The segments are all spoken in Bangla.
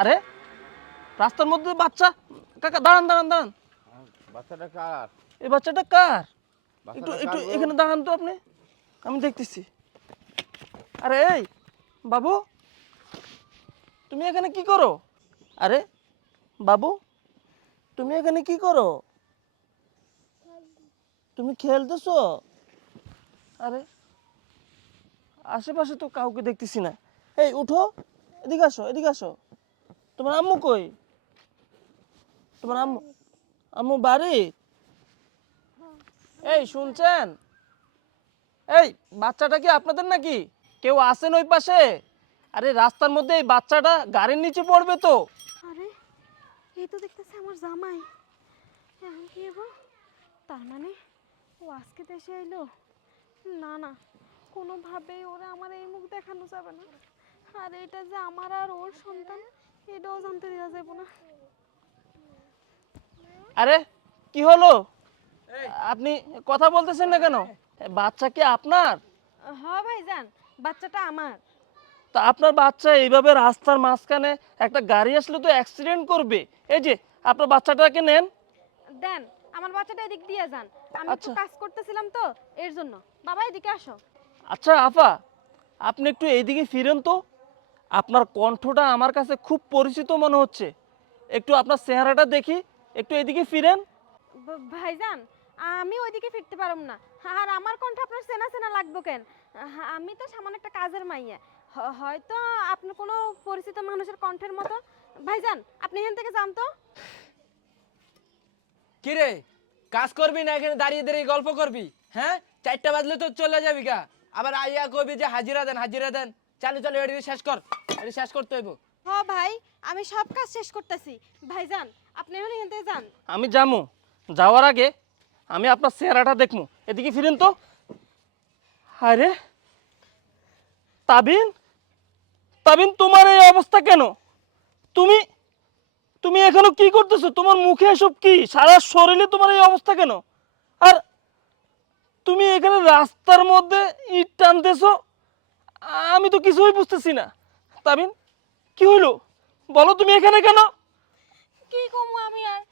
আরে রাস্তার মধ্যে বাচ্চা কাকা দাঁড়ান দাঁড়ান দাঁড়ান। বাচ্চাটা কার? এই বাচ্চাটা কার? একটু একটু এখানে দাঁড়ান তো আপনি। আমি দেখতেছি। আরে এই বাবু তুমি এখানে কি করো? আরে বাবু তুমি এখানে কি করো? তুমি খেলতেছো? আরে আশেপাশে তো কাউকে দেখতেছি না। এই উঠো এদিকে আসো এদিকে আসো। তোমার আম্মু কই? তোমার আম্মু আম্মু বাড়ি? এই শুনছেন? এই বাচ্চাটা কি আপনাদের নাকি? কেউ আসেন ওই পাশে? আরে রাস্তার মধ্যে এই বাচ্চাটা গাড়ির নিচে পড়বে তো। আরে এই তো দেখতেছে আমার জামাই। এখন কি হব? তার মানে ও আজকে দেশে এলো? না না কোনোভাবেই ওরা আমার এই মুখ দেখানো যাবে না। আর এটা যে আমার আর ওর সন্তান? এটাও জানতে দেওয়া যাবে না। আরে কি হলো? আপনি কথা বলতেছেন না কেন? বাচ্চা কি আপনার? হ্যাঁ ভাইজান বাচ্চাটা আমার। তা আপনার বাচ্চা এইভাবে রাস্তার মাঝখানে একটা গাড়ি আসলে তো অ্যাক্সিডেন্ট করবে। এই যে আপনার বাচ্চাটাকে নেন। দেন আমার বাচ্চাটা এদিক দিয়ে যান। আমি একটু আচ্ছা। কাজ করতেছিলাম তো এর জন্য। বাবা এদিকে আসো। আচ্ছা আফা আপনি একটু এইদিকে ফিরেন তো। আপনার কণ্ঠটা আমার কাছে খুব পরিচিত মনে হচ্ছে। একটু আপনার চেহারাটা দেখি একটু এদিকে ফিরেন। ভাইজান আমি ওইদিকে ফিরতে পারব না। আর আমার কণ্ঠ আপনার সেনা চেনা লাগবে কেন? আমি তো সামান্য একটা কাজের মাইয়া। হয়তো আপনার কোনো পরিচিত মানুষের কণ্ঠের মতো। ভাইজান আপনি এখান থেকে যান তো। কিরে কাজ করবি না এখানে? দাঁড়িয়ে দাঁড়িয়ে গল্প করবি হ্যাঁ? চারটা বাজলে তো চলে যাবি গা। আবার আইয়া কবি যে হাজিরা দেন হাজিরা দেন। চালু চালু এটি শেষ কর। এটি শেষ করতে হইব। হ ভাই আমি সব কাজ শেষ করতেছি। ভাইজান আপনি এখন এখান থেকে যান। আমি যামু। যাওয়ার আগে আমি আপনার চেহারাটা দেখমু। এদিকে ফিরেন তো। আরে তাবিন? তাবিন তোমার এই অবস্থা কেন? তুমি তুমি এখনও কি করতেছো? তোমার মুখে এসব কি? সারা শরীরে তোমার এই অবস্থা কেন? আর তুমি এখানে রাস্তার মধ্যে ইট টানতেছো? আমি তো কিছুই বুঝতেছি না। তাবিন কি হইল? বলো তুমি এখানে কেন? কি কমু আমি আর?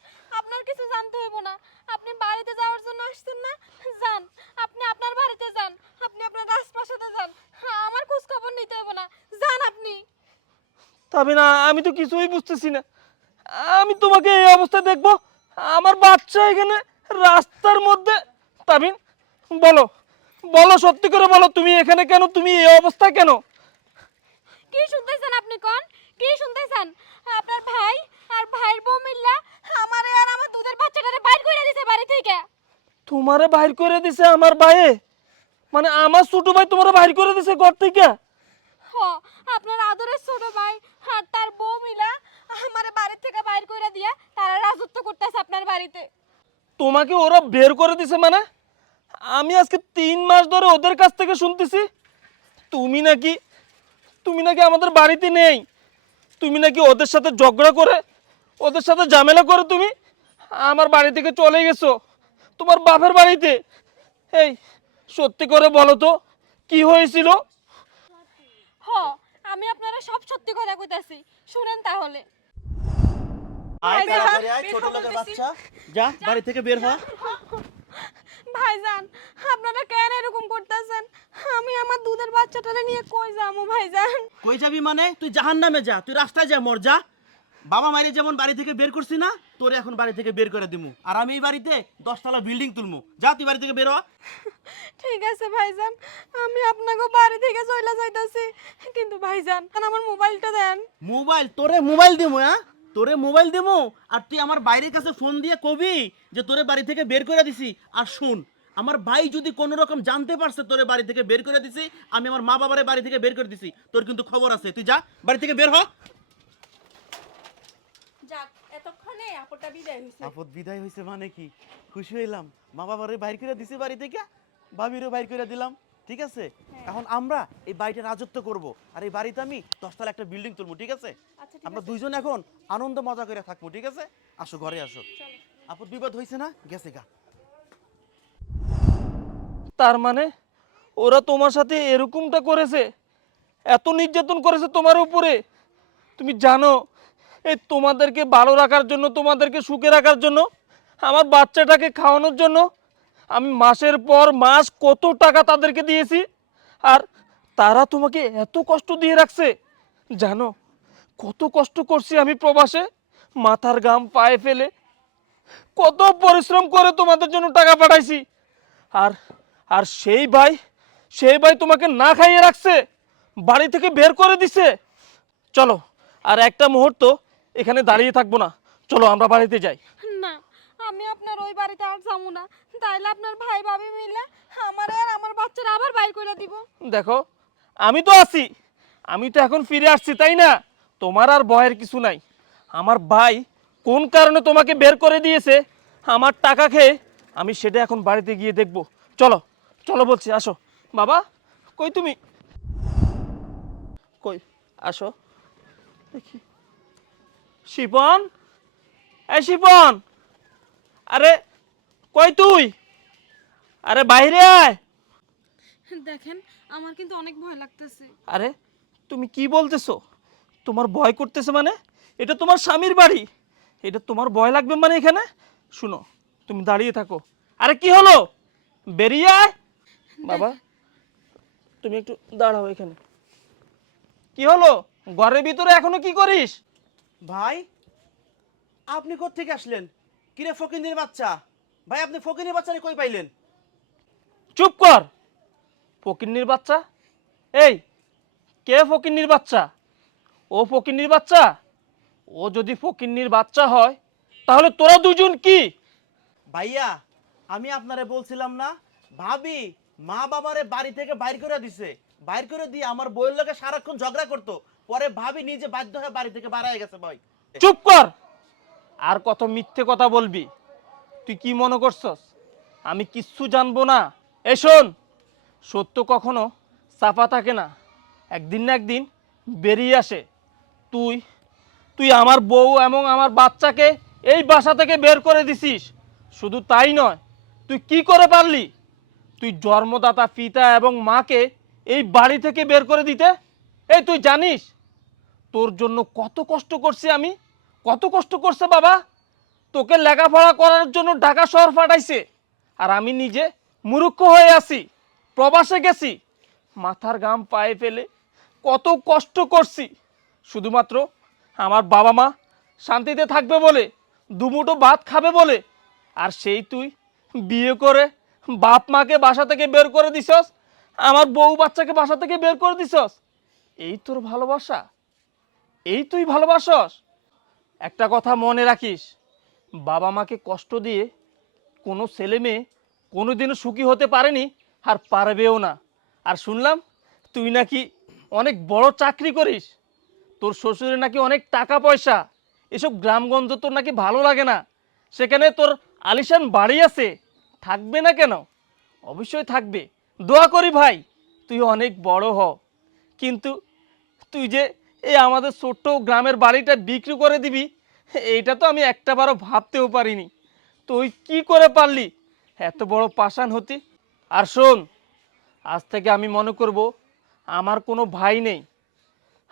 আপনার কিছু জানতে হইব না। আপনি বাড়িতে যাওয়ার জন্য আসছেন না? যান। আপনি আপনার বাড়িতে যান। আপনি আপনার রাজপ্রাসাদে যান। আমার খোঁজ খবর নিতে হইব না। যান আপনি। তবে না আমি তো কিছুই বুঝতেছি না। আমি তোমাকে এই অবস্থায় দেখব। আমার বাচ্চা এখানে রাস্তার মধ্যে। তাবিন বলো। বলো সত্যি করে বলো তুমি এখানে কেন? তুমি এই অবস্থায় কেন? কি শুনতেছেন আপনি কোন? কি শুনতেছেন? আপনার ভাই আর ভাইয়ের বউ মিল্লা আমারে আর আমার দুধের বাচ্চাটারে বাইর করে দিছে বাড়ি থেকে। তোমারে বাইর করে দিছে আমার ভাইয়ে? মানে আমার ছোট ভাই তোমারে বাইর করে দিছে ঘর থেকে? হ আপনার আদরের ছোট ভাই আর তার বউ মিলা আমারে বাড়ি থেকে বাইর করে দিয়া তারা রাজত্ব করতেছে আপনার বাড়িতে। তোমাকে ওরা বের করে দিছে মানে? আমি আজকে তিন মাস ধরে ওদের কাছ থেকে শুনতেছি। তুমি নাকি তুমি নাকি আমাদের বাড়িতে নেই। তুমি নাকি ওদের সাথে ঝগড়া করে ওদের সাথে ঝামেলা করে তুমি আমার বাড়ি থেকে চলে গেছো তোমার বাপের বাড়িতে? এই সত্যি করে বলো তো কি হয়েছিল? হ আমি আপনারা সব সত্যি কথা কইতাছি। শুনেন তাহলে। আয় তাড়াতাড়ি আয়, ছোট লোকের বাচ্চা। যা বাড়ি থেকে বের হ। ভাইজান আপনারা কেন এরকম করতেছেন? আমি আমার দুধের বাচ্চাটারে নিয়ে কই যাব ভাইজান? কই যাবি মানে? তুই জাহান নামে যা তুই রাস্তায় যা মর যা। বাবা মায়ের যেমন বাড়ি থেকে বের করছি না তোরে এখন বাড়ি থেকে বের করে দিমু। আর আমি এই বাড়িতে দশতলা বিল্ডিং তুলমু। যা তুই বাড়ি থেকে বের হ। ঠিক আছে ভাইজান আমি আপনাকে বাড়ি থেকে চলে যাইতাছি। কিন্তু ভাইজান আমার মোবাইলটা দেন। মোবাইল? তোরে মোবাইল দিমু হ্যাঁ? তোরে মোবাইল দিমু আর তুই আমার বাইরের কাছে ফোন দিয়ে কবি যে তোরে বাড়ি থেকে বের করে দিছি। আর শুন আমার ভাই যদি কোনো রকম জানতে পারছে তোরে বাড়ি থেকে বের করে দিছি আমি আমার মা বাবারে বাড়ি থেকে বের করে দিছি। তোর কিন্তু খবর আছে। তুই যা বাড়ি থেকে বের হ। যাক এতক্ষণে বিদায় হইছে। আপদ বিদায় হয়েছে মানে কি? খুশি হইলাম। মা বাবারে বাইর করে দিছি বাড়ি থেকে ভাবিরও বাইর করে দিলাম। ঠিক আছে? এখন আমরা এই বাড়িটা রাজত্ব করব। আর এই বাড়িতে আমি দশতলা একটা বিল্ডিং তুলবো ঠিক আছে? আচ্ছা আমরা দুইজন এখন আনন্দ মজা করে থাকব ঠিক আছে? আসো ঘরে আসো। আপদ বিপদ হয়েছে না? গেছে গা। তার মানে ওরা তোমার সাথে এরকমটা করেছে? এত নির্যাতন করেছে তোমার উপরে? তুমি জানো এই তোমাদেরকে ভালো রাখার জন্য তোমাদেরকে সুখে রাখার জন্য আমার বাচ্চাটাকে খাওয়ানোর জন্য আমি মাসের পর মাস কত টাকা তাদেরকে দিয়েছি? আর তারা তোমাকে এত কষ্ট দিয়ে রাখছে? জানো, কত কষ্ট করছি আমি প্রবাসে? মাথার গাম পায়ে ফেলে। কত পরিশ্রম করে তোমাদের জন্য টাকা পাঠাইছি। আর আর সেই ভাই সেই ভাই তোমাকে না খাইয়ে রাখছে? বাড়ি থেকে বের করে দিছে? চলো, আর একটা মুহূর্ত এখানে দাঁড়িয়ে থাকব না। চলো, আমরা বাড়িতে যাই। আমি আপনার ওই বাড়িতে আর যাব না। তাইলে আপনার ভাই ভাবি মিলে আমার আর আমার বাচ্চারা আবার বাইর করে দিব। দেখো, আমি তো আছি। আমি তো এখন ফিরে আসছি, তাই না? তোমার আর ভয়ের কিছু নাই। আমার ভাই কোন কারণে তোমাকে বের করে দিয়েছে, আমার টাকা খেয়ে আমি সেটা এখন বাড়িতে গিয়ে দেখব। চলো চলো বলছি, আসো। বাবা, কই তুমি? কই? আসো। দেখি। শিপন? এই শিপন! আরে কই তুই? আরে বাইরে আয়। দেখেন আমার কিন্তু অনেক ভয় লাগতেছে। আরে তুমি কি বলতেছো? তোমার ভয় করতেছে মানে? এটা তোমার স্বামীর বাড়ি। এটা তোমার ভয় লাগবে মানে এখানে? শুনো তুমি দাঁড়িয়ে থাকো। আরে কি হলো? বেরিয়ে আয়। বাবা তুমি একটু দাঁড়াও এখানে। কি হলো? ঘরের ভিতরে এখনও কি করিস? ভাই আপনি কোত্থেকে আসলেন? কিরে ফকিনের বাচ্চা? ভাই আপনি ফকিনের বাচ্চারে কই পাইলেন? চুপ কর। ফকিন্নির বাচ্চা? এই কে ফকিন্নির বাচ্চা? ও ফকিন্নির বাচ্চা? ও যদি ফকিন্নির বাচ্চা হয় তাহলে তোরা দুজন কি? ভাইয়া আমি আপনারে বলছিলাম না ভাবি মা বাবারে বাড়ি থেকে বাইর করে দিছে। বাইর করে দিয়ে আমার বইয়ের লোকে সারাক্ষণ ঝগড়া করতো। পরে ভাবি নিজে বাধ্য হয়ে বাড়ি থেকে বাড়ায় গেছে ভাই। চুপ কর। আর কত মিথ্যে কথা বলবি? তুই কি মনে করছস? আমি কিচ্ছু জানব না। এ শোন, সত্য কখনো চাপা থাকে না। একদিন না একদিন বেরিয়ে আসে। তুই তুই আমার বউ এবং আমার বাচ্চাকে এই বাসা থেকে বের করে দিছিস। শুধু তাই নয়, তুই কি করে পারলি? তুই জন্মদাতা, পিতা এবং মাকে এই বাড়ি থেকে বের করে দিতে? এই তুই জানিস? তোর জন্য কত কষ্ট করছি আমি? কত কষ্ট করছে বাবা? তোকে লেখাপড়া করার জন্য ঢাকা শহর পাঠাইছে। আর আমি নিজে মুরুক্ষ হয়ে আছি, প্রবাসে গেছি। মাথার গাম পায়ে ফেলে কত কষ্ট করছি। শুধুমাত্র আমার বাবা মা শান্তিতে থাকবে বলে দুমুটো ভাত খাবে বলে, আর সেই তুই বিয়ে করে বাপ মাকে বাসা থেকে বের করে দিছস, আমার বউ বাচ্চাকে বাসা থেকে বের করে দিছস। এই তোর ভালোবাসা? এই তুই ভালোবাসস? একটা কথা মনে রাখিস, বাবা মাকে কষ্ট দিয়ে কোনো ছেলে মেয়ে কোনোদিনও সুখী হতে পারেনি আর পারবেও না। আর শুনলাম তুই নাকি অনেক বড় চাকরি করিস, তোর শ্বশুরের নাকি অনেক টাকা পয়সা, এসব গ্রামগঞ্জ তোর নাকি ভালো লাগে না, সেখানে তোর আলিশান বাড়ি আছে, থাকবে না কেন? অবশ্যই থাকবে, দোয়া করি ভাই, তুই অনেক বড় হ। কিন্তু তুই যে এই আমাদের ছোট্ট গ্রামের বাড়িটা বিক্রি করে দিবি? এইটা তো আমি একটাবারও ভাবতেও পারিনি। তুই কি করে পারলি? এত বড় পাষাণ হতি। আর শোন, আজ থেকে আমি মনে করব, আমার কোনো ভাই নেই।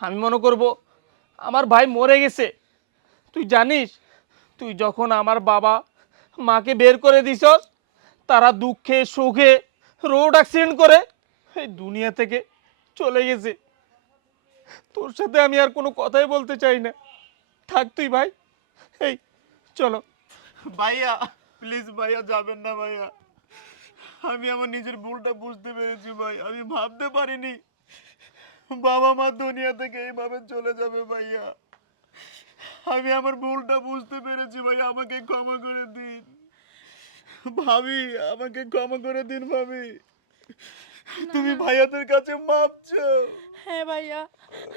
আমি মনে করব, আমার ভাই মরে গেছে। তুই জানিস, তুই যখন আমার বাবা মাকে বের করে দিছস তারা দুঃখে, সুখে রোড অ্যাক্সিডেন্ট করে এই দুনিয়া থেকে চলে গেছে। তোর সাথে আমি আর কোনো কথাই বলতে চাই না। থাক তুই ভাই। এই চলো। ভাইয়া প্লিজ ভাইয়া যাবেন না ভাইয়া। আমি আমার নিজের ভুলটা বুঝতে পেরেছি ভাই আমি ভাবতে পারিনি। বাবা মা দুনিয়া থেকে এইভাবে চলে যাবে ভাইয়া। আমি আমার ভুলটা বুঝতে পেরেছি ভাই আমাকে ক্ষমা করে দিন। ভাবি আমাকে ক্ষমা করে দিন ভাবি। তুমি ভাইয়াদের কাছে মাপ চাও। হ্যাঁ ভাইয়া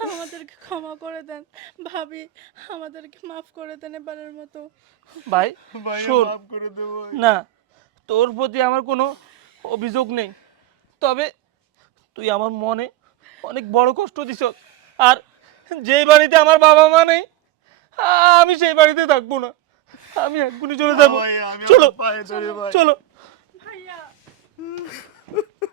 আমাদেরকে ক্ষমা করে দেন। ভাবি আমাদেরকে মাফ করে দেন এবারের মতো। ভাই শোন। মাফ করে দেবো না তোর প্রতি আমার কোনো অভিযোগ নেই। তবে তুই আমার মনে অনেক বড় কষ্ট দিছ আর যেই বাড়িতে আমার বাবা মা নেই আমি সেই বাড়িতে থাকব না। আমি এক্ষুনি চলে যাব। ভাইয়া আমি চলো চলো। ভাইয়া।